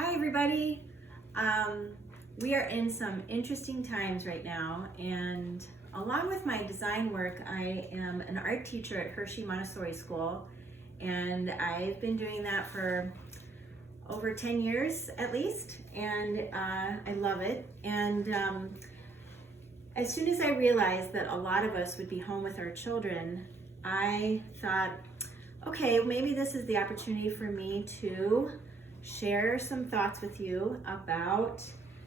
Hi everybody. We are in some interesting times right now, and along with my design work, I am an art teacher at Hershey Montessori School, and I've been doing that for over 10 years at least, and I love it. And as soon as I realized that a lot of us would be home with our children, I thought, okay, maybe this is the opportunity for me to share some thoughts with you about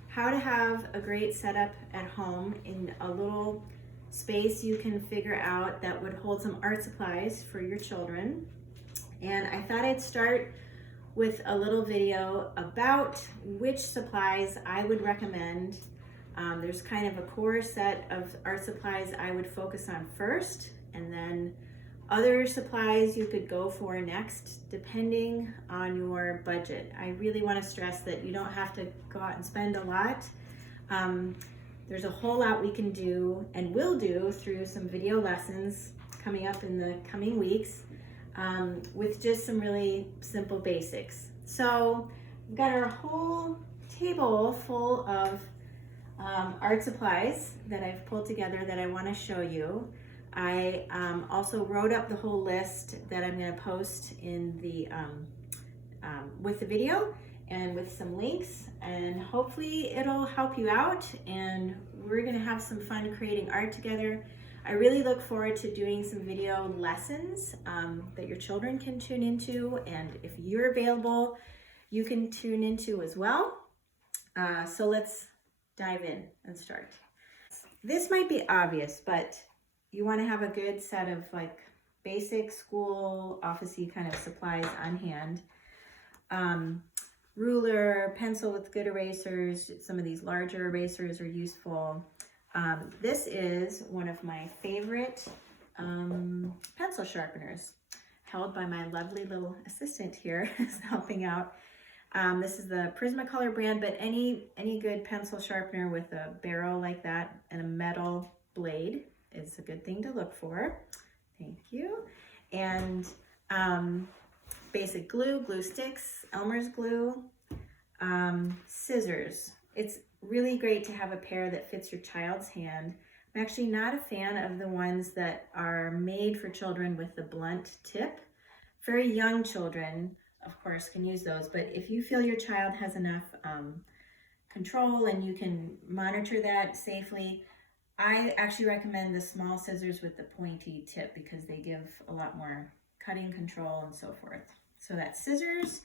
how to have a great setup at home in a little space you can figure out that would hold some art supplies for your children. And I thought I'd start with a little video about which supplies I would recommend. There's kind of a core set of art supplies I would focus on first, and then other supplies you could go for next, depending on your budget. I really want to stress that you don't have to go out and spend a lot. There's a whole lot we can do and will do through some video lessons coming up in the coming weeks with just some really simple basics. So we've got our whole table full of art supplies that I've pulled together that I want to show you. I also wrote up the whole list that I'm going to post in the with the video and with some links, and hopefully it'll help you out, and we're going to have some fun creating art together. I really look forward to doing some video lessons that your children can tune into, and if you're available, you can tune into as well. So let's dive in and start. This might be obvious, but you want to have a good set of like basic school office-y kind of supplies on hand. Ruler, pencil with good erasers. Some of these larger erasers are useful. This is one of my favorite pencil sharpeners, held by my lovely little assistant here who's helping out. This is the Prismacolor brand, but any good pencil sharpener with a barrel like that and a metal blade is a good thing to look for. Thank you. And basic glue sticks, Elmer's glue, scissors. It's really great to have a pair that fits your child's hand. I'm actually not a fan of the ones that are made for children with the blunt tip. Very young children, of course, can use those, but if you feel your child has enough control and you can monitor that safely, I actually recommend the small scissors with the pointy tip because they give a lot more cutting control and so forth. So that's scissors.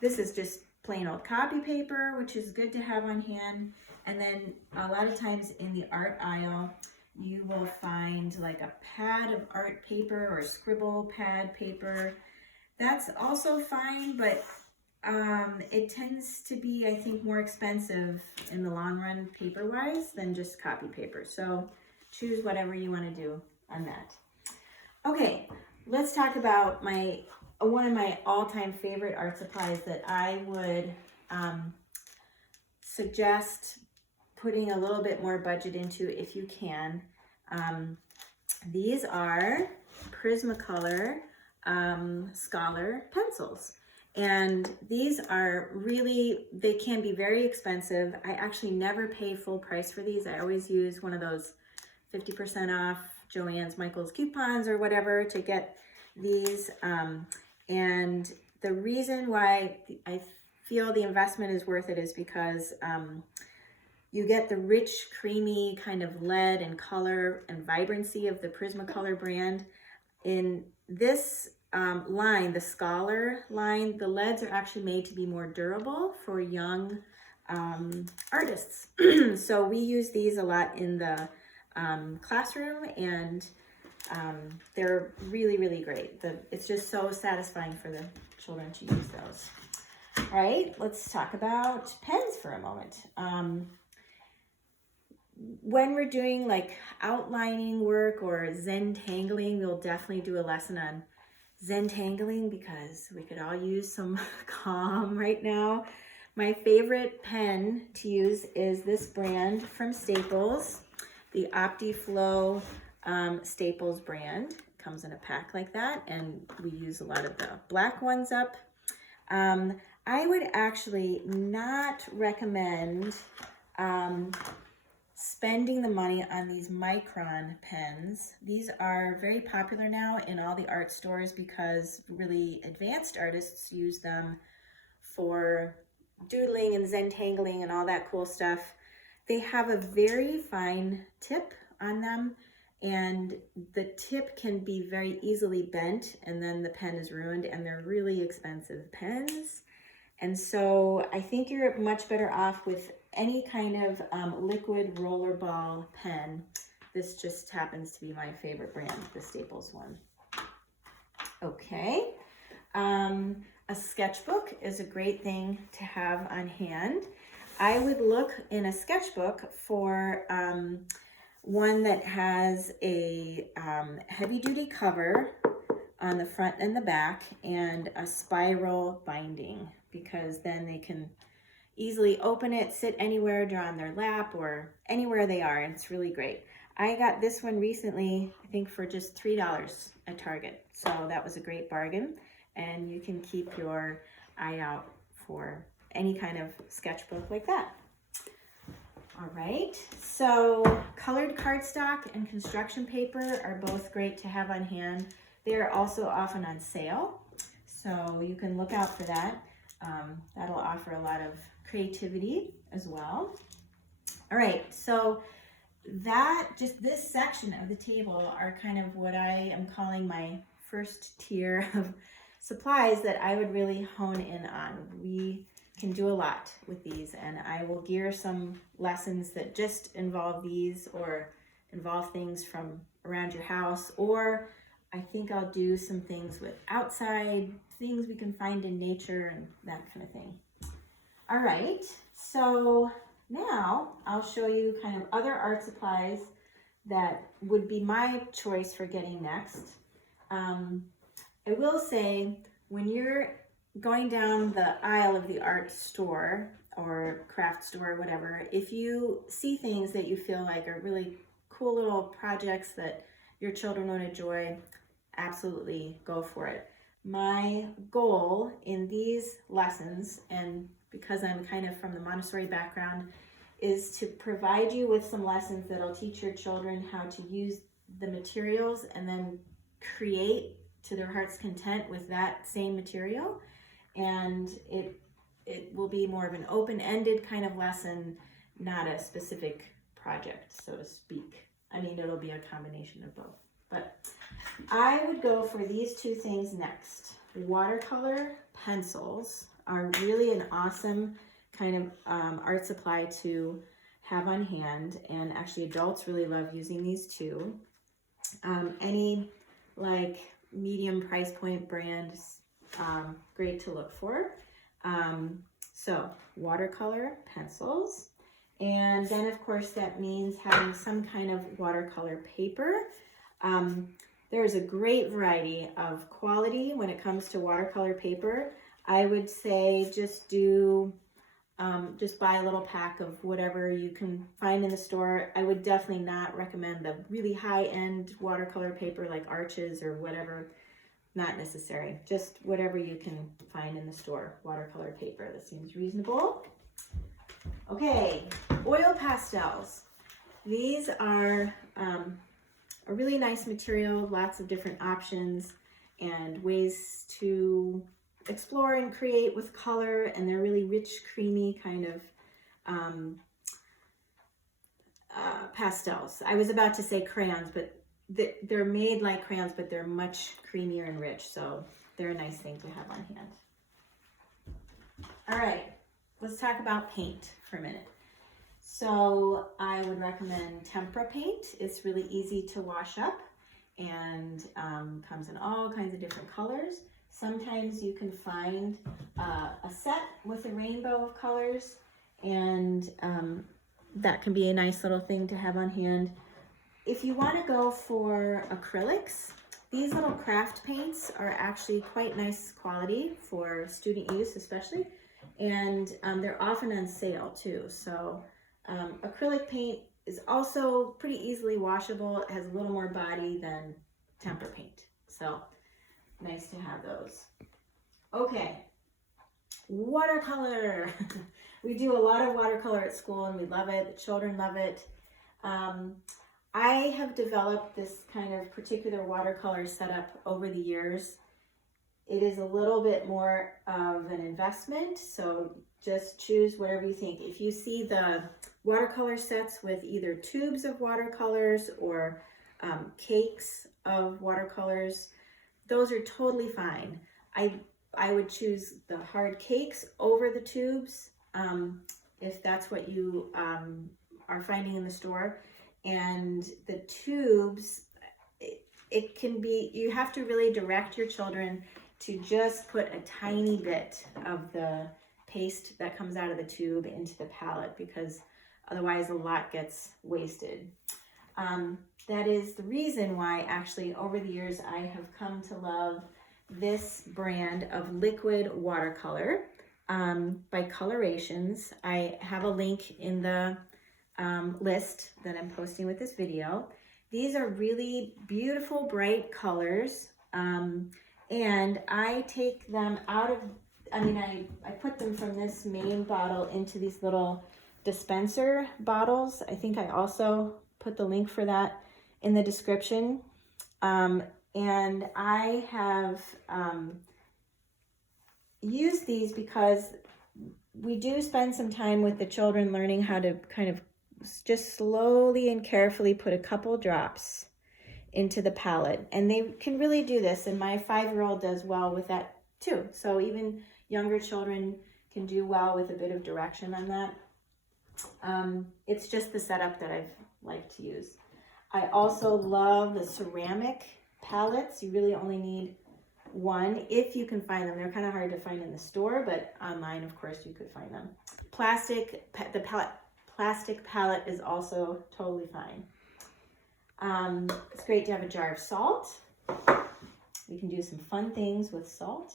This is just plain old copy paper, which is good to have on hand. And then a lot of times in the art aisle, you will find like a pad of art paper or scribble pad paper. That's also fine, but it tends to be, I think, more expensive in the long run paper-wise than just copy paper. So choose whatever you want to do on that. Okay, let's talk about one of my all-time favorite art supplies that I would suggest putting a little bit more budget into if you can. These are Prismacolor Scholar pencils. And these are really, they can be very expensive. I actually never pay full price for these. I always use one of those 50% off Joann's Michaels coupons or whatever to get these. And the reason why I feel the investment is worth it is because you get the rich, creamy kind of lead and color and vibrancy of the Prismacolor brand. In this line, the Scholar line, the leads are actually made to be more durable for young artists. So we use these a lot in the classroom, and they're really, really great. It's just so satisfying for the children to use those. All right, let's talk about pens for a moment. When we're doing like outlining work or Zentangling, we'll definitely do a lesson on Zentangling because we could all use some calm right now. My favorite pen to use is this brand from Staples, the OptiFlow Staples brand. Comes in a pack like that, and we use a lot of the black ones up. I would actually not recommend spending the money on these Micron pens. These are very popular now in all the art stores because really advanced artists use them for doodling and Zentangling and all that cool stuff. They have a very fine tip on them, and the tip can be very easily bent, and then the pen is ruined, and they're really expensive pens. And so I think you're much better off with any kind of liquid rollerball pen. This just happens to be my favorite brand, the Staples one. Okay. A sketchbook is a great thing to have on hand. I would look in a sketchbook for one that has a heavy-duty cover on the front and the back and a spiral binding, because then they can easily open it, sit anywhere, draw on their lap or anywhere they are, and it's really great. I got this one recently, I think for just $3 at Target, so that was a great bargain, and you can keep your eye out for any kind of sketchbook like that. All right, so colored cardstock and construction paper are both great to have on hand. They are also often on sale, so you can look out for that. That'll offer a lot of creativity as well. All right, so this section of the table are kind of what I am calling my first tier of supplies that I would really hone in on. We can do a lot with these, and I will gear some lessons that just involve these or involve things from around your house, or I think I'll do some things with outside things we can find in nature and that kind of thing. All right, so now I'll show you kind of other art supplies that would be my choice for getting next. I will say, when you're going down the aisle of the art store or craft store or whatever, if you see things that you feel like are really cool little projects that your children would enjoy, absolutely go for it. My goal in these lessons, and because I'm kind of from the Montessori background, is to provide you with some lessons that'll teach your children how to use the materials and then create to their heart's content with that same material. And it will be more of an open-ended kind of lesson, not a specific project, so to speak. I mean, it'll be a combination of both. But I would go for these two things next. Watercolor pencils are really an awesome kind of art supply to have on hand, and actually adults really love using these too. Any like medium price point brands, great to look for. So watercolor pencils, and then of course that means having some kind of watercolor paper. There's a great variety of quality when it comes to watercolor paper. I would say just buy a little pack of whatever you can find in the store. I would definitely not recommend the really high-end watercolor paper like Arches or whatever. Not necessary. Just whatever you can find in the store, watercolor paper. That seems reasonable. Okay, oil pastels. These are a really nice material, lots of different options and ways to explore and create with color, and they're really rich, creamy kind of pastels. I was about to say crayons, but they're made like crayons, but they're much creamier and rich, so they're a nice thing to have on hand. All right, let's talk about paint for a minute. So I would recommend tempera paint. It's really easy to wash up and comes in all kinds of different colors. Sometimes you can find a set with a rainbow of colors, and that can be a nice little thing to have on hand. If you want to go for acrylics, these little craft paints are actually quite nice quality for student use especially, and they're often on sale too. So acrylic paint is also pretty easily washable. It has a little more body than tempera paint, so nice to have those. Okay, watercolor. We do a lot of watercolor at school and we love it. The children love it. I have developed this kind of particular watercolor setup over the years. It is a little bit more of an investment, so just choose whatever you think. If you see the watercolor sets with either tubes of watercolors or cakes of watercolors, those are totally fine. I would choose the hard cakes over the tubes if that's what you are finding in the store. And the tubes, it can be, you have to really direct your children to just put a tiny bit of the paste that comes out of the tube into the palette, because otherwise a lot gets wasted. That is the reason why actually over the years I have come to love this brand of liquid watercolor by Colorations. I have a link in the list that I'm posting with this video. These are really beautiful, bright colors. And I take them out of, I put them from this main bottle into these little dispenser bottles. I think I also put the link for that in the description. And I have used these because we do spend some time with the children learning how to kind of just slowly and carefully put a couple drops into the palette. And they can really do this, and my 5-year-old does well with that too. So even younger children can do well with a bit of direction on that. It's just the setup that I've liked to use. I also love the ceramic palettes. You really only need one if you can find them. They're kind of hard to find in the store, but online, of course, you could find them. The plastic palette is also totally fine. It's great to have a jar of salt. We can do some fun things with salt.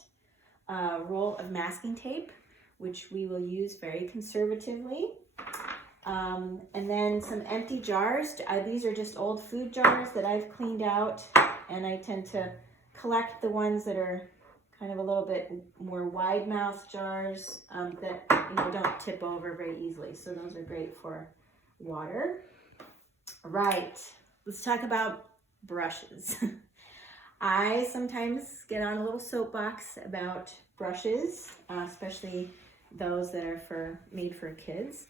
A roll of masking tape, which we will use very conservatively. And then some empty jars. These are just old food jars that I've cleaned out, and I tend to collect the ones that are kind of a little bit more wide mouth jars that don't tip over very easily. So those are great for water. Right, let's talk about brushes. I sometimes get on a little soapbox about brushes, especially those that are made for kids.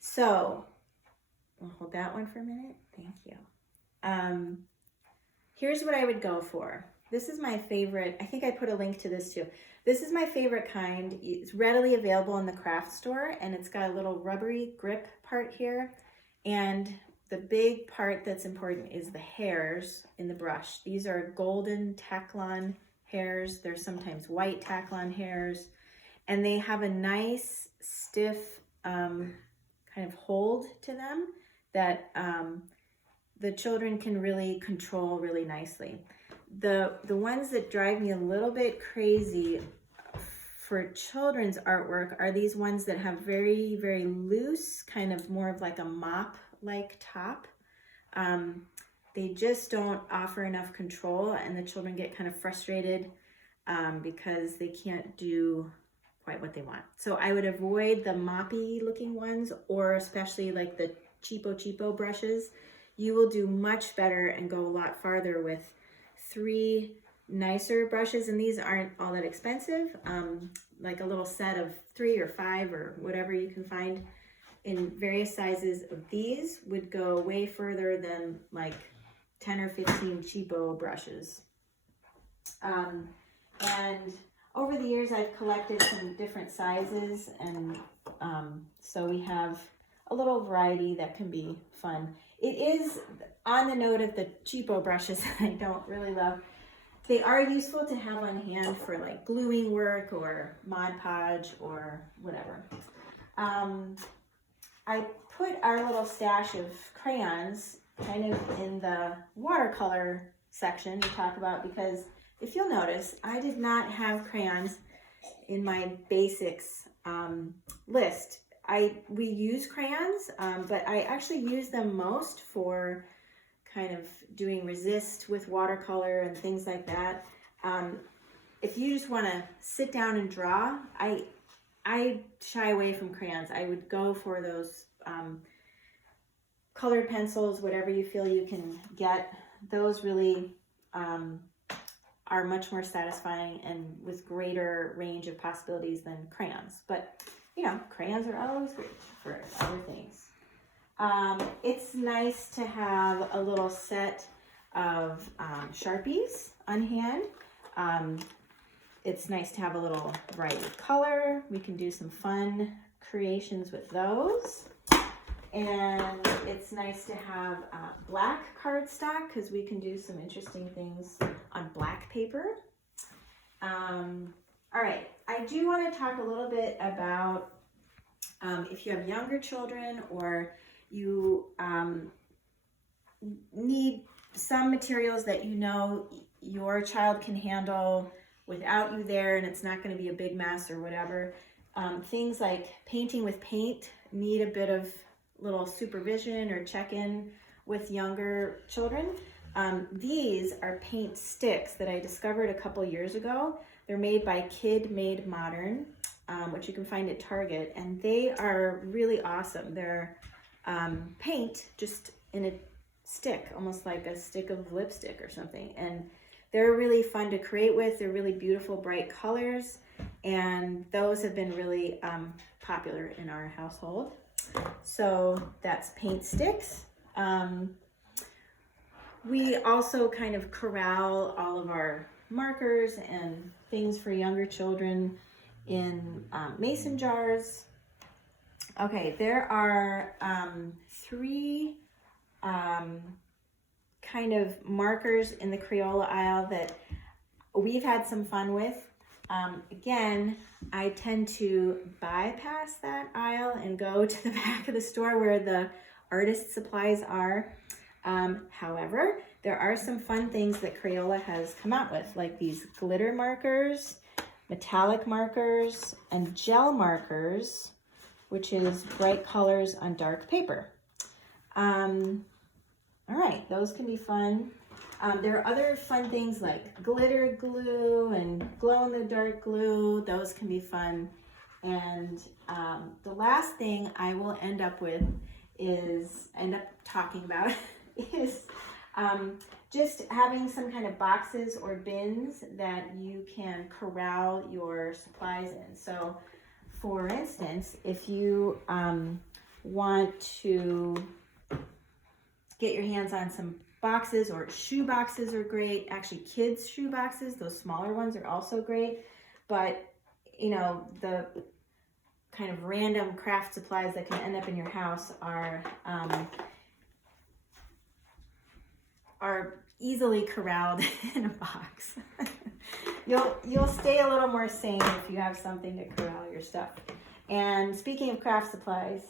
So I'll hold that one for a minute. Thank you. Here's what I would go for. This is my favorite. I think I put a link to this too. This is my favorite kind. It's readily available in the craft store, and it's got a little rubbery grip part here. And the big part that's important is the hairs in the brush. These are golden Taklon hairs. They're sometimes white Taklon hairs, and they have a nice stiff kind of hold to them that the children can really control really nicely. The ones that drive me a little bit crazy for children's artwork are these ones that have very, very loose, kind of more of like a mop-like top. They just don't offer enough control, and the children get kind of frustrated because they can't do quite what they want. So I would avoid the moppy looking ones, or especially like the cheapo brushes. You will do much better and go a lot farther with 3 nicer brushes, and these aren't all that expensive. Like a little set of 3 or 5 or whatever you can find in various sizes of these would go way further than like 10 or 15 cheapo brushes. And over the years I've collected some different sizes, and so we have a little variety that can be fun. It is on the note of the cheapo brushes that I don't really love. They are useful to have on hand for like gluing work or Mod Podge or whatever. I put our little stash of crayons kind of in the watercolor section to talk about, because if you'll notice, I did not have crayons in my basics list. We use crayons, but I actually use them most for kind of doing resist with watercolor and things like that. if you just want to sit down and draw, I shy away from crayons. I would go for those colored pencils, whatever you feel you can get. Those really are much more satisfying and with greater range of possibilities than crayons. But, you know, crayons are always great for other things. It's nice to have a little set of Sharpies on hand. It's nice to have a little variety of color. We can do some fun creations with those. And it's nice to have black cardstock because we can do some interesting things on black paper. All right, I do want to talk a little bit about if you have younger children or you need some materials that you know your child can handle without you there and it's not going to be a big mess or whatever. Things like painting with paint need a bit of little supervision or check-in with younger children. These are paint sticks that I discovered a couple years ago. They're made by Kid Made Modern, which you can find at Target, and they are really awesome. They're paint just in a stick, almost like a stick of lipstick or something, and they're really fun to create with. They're really beautiful, bright colors, and those have been really popular in our household. So that's paint sticks. We also kind of corral all of our markers and things for younger children in mason jars. Okay, there are 3 kind of markers in the Crayola aisle that we've had some fun with. Again, I tend to bypass that aisle and go to the back of the store where the artist supplies are. However, there are some fun things that Crayola has come out with, like these glitter markers, metallic markers, and gel markers, which is bright colors on dark paper. All right, those can be fun. There are other fun things like glitter glue and glow-in-the-dark glue. Those can be fun. And the last thing I will end up talking about is just having some kind of boxes or bins that you can corral your supplies in. So, for instance, if you want to get your hands on some boxes, or shoe boxes are great. Actually, kids' shoe boxes, those smaller ones are also great. But, you know, the kind of random craft supplies that can end up in your house are easily corralled in a box. You'll stay a little more sane if you have something to corral your stuff. And speaking of craft supplies,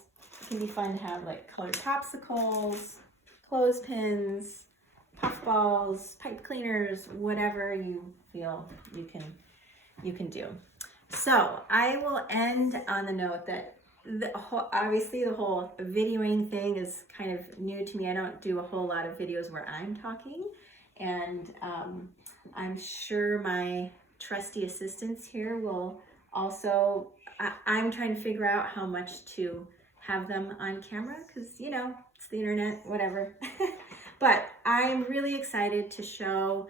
it can be fun to have like colored popsicles, clothespins, puffballs, pipe cleaners, whatever you feel you can do. So I will end on the note that obviously the whole videoing thing is kind of new to me. I don't do a whole lot of videos where I'm talking, and I'm sure my trusty assistants here will also, I'm trying to figure out how much to have them on camera because, you know, it's the internet, whatever. But I'm really excited to share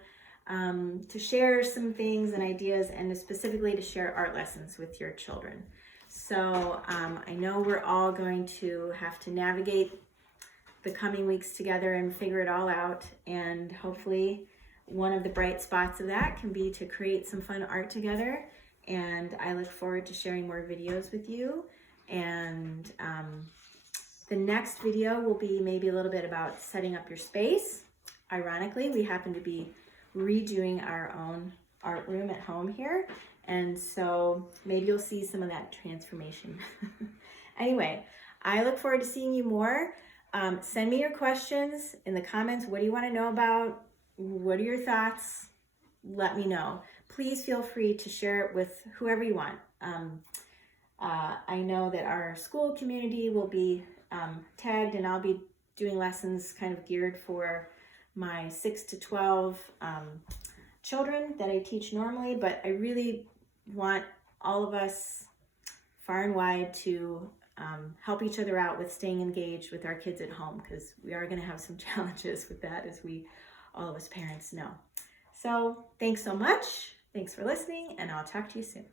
some things and ideas, and specifically to share art lessons with your children. So I know we're all going to have to navigate the coming weeks together and figure it all out. And hopefully one of the bright spots of that can be to create some fun art together. And I look forward to sharing more videos with you. And the next video will be maybe a little bit about setting up your space. Ironically, we happen to be redoing our own art room at home here. And so maybe you'll see some of that transformation. Anyway, I look forward to seeing you more. Send me your questions in the comments. What do you want to know about? What are your thoughts? Let me know. Please feel free to share it with whoever you want. I know that our school community will be tagged, and I'll be doing lessons kind of geared for my 6 to 12 children that I teach normally, but I really want all of us far and wide to help each other out with staying engaged with our kids at home, because we are going to have some challenges with that, as all of us parents know. So thanks so much. Thanks for listening, and I'll talk to you soon.